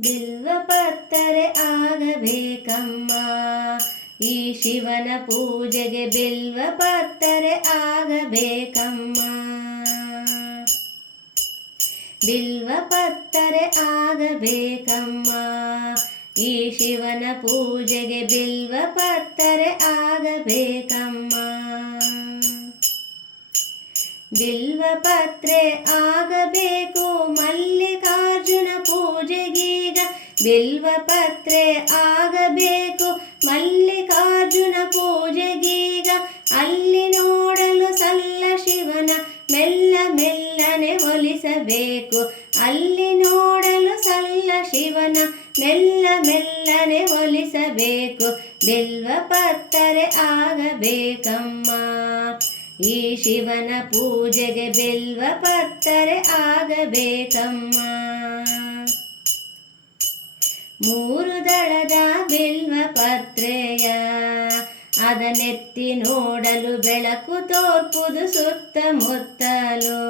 ಬಿಲ್ವ ಪತ್ತರೆ ಆಗಬೇಕಮ್ಮ. ಈ ಶಿವನ ಪೂಜೆಗೆ ಬಿಲ್ವ ಪತ್ತರೆ ಆಗಬೇಕಮ್ಮ. ಬಿಲ್ವ ಪತ್ತರೆ ಆಗಬೇಕಮ್ಮ. ಈ ಶಿವನ ಪೂಜೆಗೆ ಬಿಲ್ವ ಪತ್ತರೆ ಆಗಬೇಕಮ್ಮ. ಬಿಲ್ವ ಪತ್ರೆ ಮೆಲ್ಲನೆ ಒಲಿಸಬೇಕು ಅಲ್ಲಿ ನೋಡಲು ಸಲ್ಲ ಶಿವನ ಮೆಲ್ಲ ಮೆಲ್ಲನೆ ಒಲಿಸಬೇಕು ಬಿಲ್ವ ಪತ್ತರೆ ಆಗಬೇಕಮ್ಮ. ಈ ಶಿವನ ಪೂಜೆಗೆ ಬಿಲ್ವ ಪತ್ತರೆ ಆಗಬೇಕಮ್ಮ. ಮೂರು ದಳದ ಬಿಲ್ವ ಪತ್ರೆಯ ಅದನ್ನೆತ್ತಿ ನೋಡಲು ಬೆಳಕು ತೋರ್ಪುದು ಸುತ್ತಮುತ್ತಲು.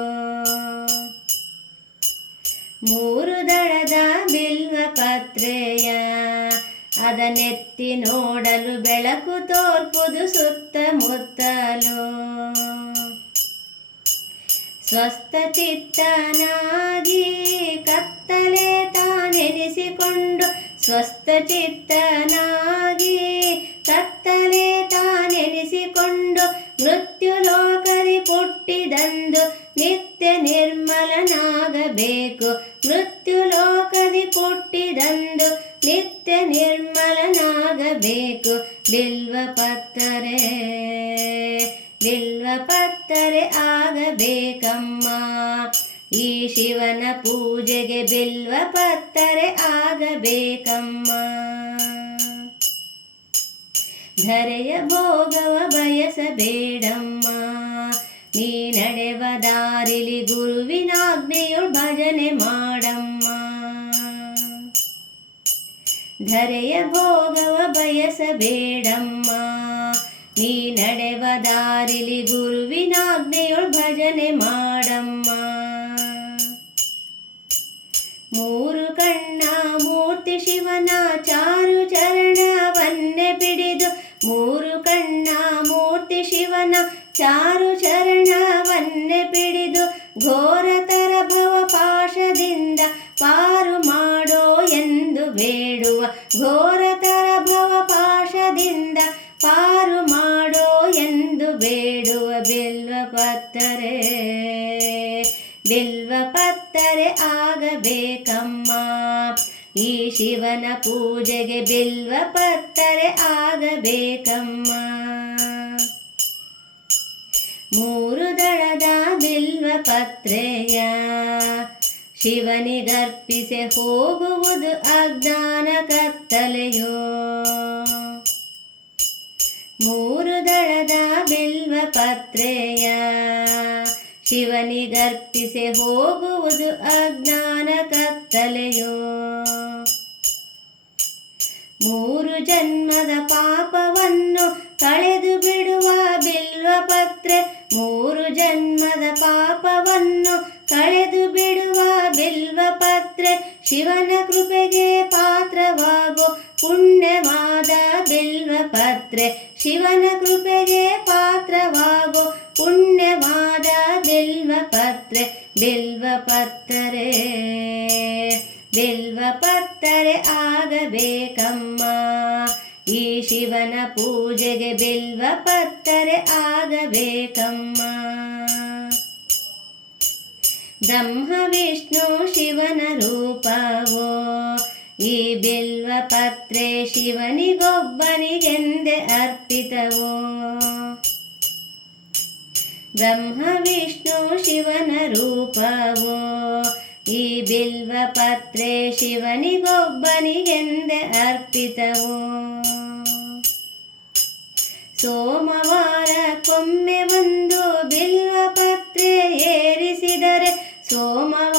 ಮೂರು ದಳದ ಬಿಲ್ವ ಪತ್ರೆಯ. ಅದನ್ನೆತ್ತಿ ನೋಡಲು ಬೆಳಕು ತೋರ್ಪುದು ಸುತ್ತಮುತ್ತಲು ಸ್ವಸ್ಥ ಚಿತ್ತನಾಗಿ ಕತ್ತಲೆ ತಾನೆನಿಸಿಕೊಂಡು ಸ್ವಸ್ಥ ಚಿತ್ತನಾಗಿ ನಿರ್ಮಲನಾಗಬೇಕು ಬಿಲ್ವ ಪತ್ತರೆ ಬಿಲ್ವ ಪತ್ತರೆ ಆಗಬೇಕಮ್ಮ. ಈ ಶಿವನ ಪೂಜೆಗೆ ಬಿಲ್ವ ಪತ್ತರೆ ಆಗಬೇಕಮ್ಮ. ಧರೆಯ ಭೋಗವ ಬಯಸಬೇಡಮ್ಮ. ನೀ ನಡೆವ ದಾರಿಲಿ ಗುರುವಿನಾಜ್ಞೆಯು ಧರೆಯ ಭೋಗವ ಬಯಸಬೇಡಮ್ಮ. ನೀ ನಡೆವ ದಾರಿಲಿ ಗುರುವಿನಾಜ್ಞೆಯೊಳ್ ಭಜನೆ ಮಾಡಮ್ಮ. ಮೂರು ಕಣ್ಣ ಮೂರ್ತಿ ಶಿವನ ಚಾರು ಚರಣವನ್ನೆ ಬಿಡಿದು ಮೂರು ಕಣ್ಣ ಮೂರ್ತಿ ಶಿವನ ಚಾರು ಚರಣವನ್ನೆ ಬಿಡಿದು ಘೋರತರ ಬೇಡುವ ಘೋರತರ ಭವ ಪಾಶದಿಂದ ಪಾರು ಮಾಡೋ ಎಂದು ಬೇಡುವ ಬಿಲ್ವ ಪತ್ತರೆ. ಬಿಲ್ವ ಪತ್ತರೆ ಆಗಬೇಕಮ್ಮ. ಈ ಶಿವನ ಪೂಜೆಗೆ ಬಿಲ್ವ ಪತ್ತರೆ ಆಗಬೇಕಮ್ಮ. ಮೂರು ದಳದ ಬಿಲ್ವ ಪತ್ರೆಯ ಶಿವನಿಗರ್ಪಿಸೆ ಹೋಗುವುದು ಅಜ್ಞಾನ ಕತ್ತಲೆಯೋ ಮೂರು ದಳದ ಬಿಲ್ವ ಪತ್ರೆಯ. ಶಿವನಿಗರ್ಪಿಸೆ ಹೋಗುವುದು ಅಜ್ಞಾನ ಕತ್ತಲೆಯೋ ಮೂರು ಜನ್ಮದ ಪಾಪವನ್ನು ಕಳೆದು ಪತ್ರೆ ಶಿವನ ಕೃಪೆಗೆ ಪಾತ್ರವಾಗೋ ಪುಣ್ಯವಾದ ಬಿಲ್ವ ಪತ್ರೆ, ಬಿಲ್ವ ಪತ್ತರೆ ಬಿಲ್ವ ಪತ್ತರೆ ಆಗಬೇಕಮ್ಮ. ಈ ಶಿವನ ಪೂಜೆಗೆ ಬಿಲ್ವ ಪತ್ತರೆ ಆಗಬೇಕಮ್ಮ. ಬ್ರಹ್ಮ, ವಿಷ್ಣು, ಶಿವನ ರೂಪವೋ ಈ ಬಿಲ್ವ ಪತ್ರೆ ಶಿವನಿಗೊಬ್ಬನಿಗೆಂದೆ ಅರ್ಪಿತವೋ? ಬ್ರಹ್ಮ, ವಿಷ್ಣು, ಶಿವನ ರೂಪವೋ? ಈ ಬಿಲ್ವ ಪತ್ರೆ ಶಿವನಿಗೊಬ್ಬನಿಗೆಂದೆ ಅರ್ಪಿತವೋ? ಸೋಮವಾರಕ್ಕೊಮ್ಮೆ ಒಂದು ಬಿಲ್ವ ಪತ್ರೆ ಏರಿಸಿದರೆ ಸೋಮವಾರಕ್ಕೊಮ್ಮೆ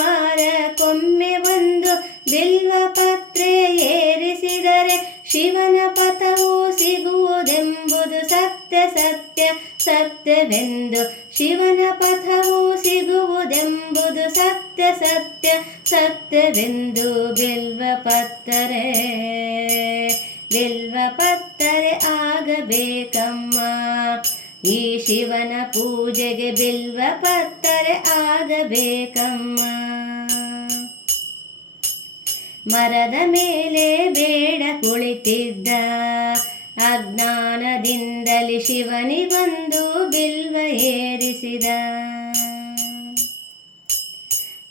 ಸತ್ಯವೆಂದು ಶಿವನ ಪಥವು ಸಿಗುವುದೆಂಬುದು ಸತ್ಯ ಸತ್ಯ, ಸತ್ಯವೆಂದು ಬಿಲ್ವ ಪತ್ತರೆ. ಬಿಲ್ವ ಪತ್ತರೆ ಆಗಬೇಕಮ್ಮ. ಈ ಶಿವನ ಪೂಜೆಗೆ ಬಿಲ್ವ ಪತ್ತರೆ ಆಗಬೇಕಮ್ಮ. ಮರದ ಮೇಲೆ ಬೇಡ ಕುಳಿತಿದ್ದ ಅಜ್ಞಾನದಿಂದಲಿ ಶಿವನಿ ಬಂದು ಬಿಲ್ವ ಏರಿಸಿದ.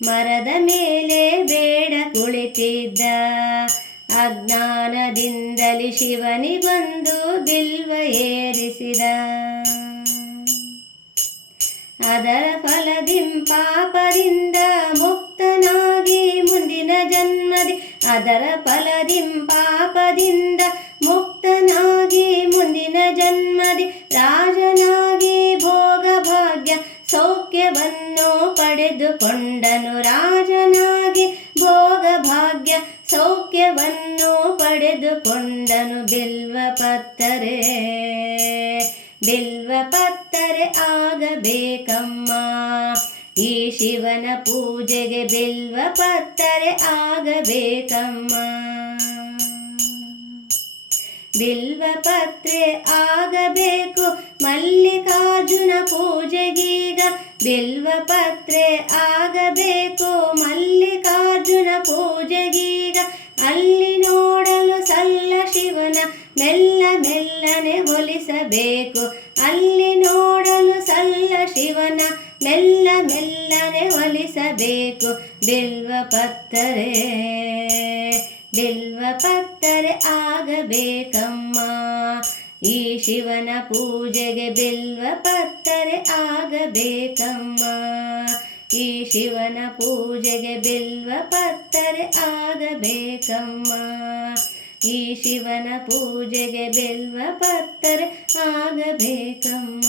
ಮರದ ಮೇಲೆ ಬೇಡ ಕುಳಿತಿದ್ದ. ಅಜ್ಞಾನದಿಂದಲಿ ಶಿವನಿ ಬಂದು ಬಿಲ್ವ ಏರಿಸಿದ. ಅದರ ಫಲದಿಂ ಪಾಪದಿಂದ ಮುಕ್ತನಾಗಿ ಮುಂದಿನ ಜನ್ಮದಿ. ಅದರ ಫಲದಿಂ ಪಾಪದಿಂದ ಜನ್ಮದಿ ರಾಜನಾಗಿ ಭೋಗ ಭಾಗ್ಯ ಸೌಖ್ಯವನ್ನು ಪಡೆದುಕೊಂಡನು. ರಾಜನಾಗಿ ಭೋಗ ಭಾಗ್ಯ ಸೌಖ್ಯವನ್ನು ಪಡೆದುಕೊಂಡನು. ಬಿಲ್ವ ಪತ್ತರೆ ಬಿಲ್ವ ಪತ್ತರೆ ಆಗಬೇಕಮ್ಮ. ಈ ಶಿವನ ಪೂಜೆಗೆ ಬಿಲ್ವ ಪತ್ತರೆ ಆಗಬೇಕಮ್ಮ. ಬಿಲ್ವ ಪತ್ರೆ ಆಗಬೇಕು. ಮಲ್ಲಿಕಾರ್ಜುನ ಪೂಜೆಗೀಗ ಬಿಲ್ವ ಪತ್ರೆ ಆಗಬೇಕು. ಮಲ್ಲಿಕಾರ್ಜುನ ಪೂಜೆಗೀಗ ಅಲ್ಲಿ ನೋಡಲು ಸಲ್ಲ ಶಿವನ ಮೆಲ್ಲ ಮೆಲ್ಲನೆ ಹೊಲಿಸಬೇಕು. ಅಲ್ಲಿ ನೋಡಲು ಸಲ್ಲ ಶಿವನ ಮೆಲ್ಲ ಮೆಲ್ಲನೆ ಹೊಲಿಸಬೇಕು. ಬಿಲ್ವ ಪತ್ತರೆ, ಬಿಲ್ವ ಪತ್ತರೆ ಆಗಬೇಕಮ್ಮ. ಈ ಶಿವನ ಪೂಜೆಗೆ ಬಿಲ್ವ ಪತ್ತರೆ ಆಗಬೇಕಮ್ಮ. ಈ ಶಿವನ ಪೂಜೆಗೆ ಬಿಲ್ವ ಪತ್ತರೆ ಆಗಬೇಕಮ್ಮ. ಈ ಶಿವನ ಪೂಜೆಗೆ ಬಿಲ್ವ ಪತ್ತರೆ ಆಗಬೇಕಮ್ಮ.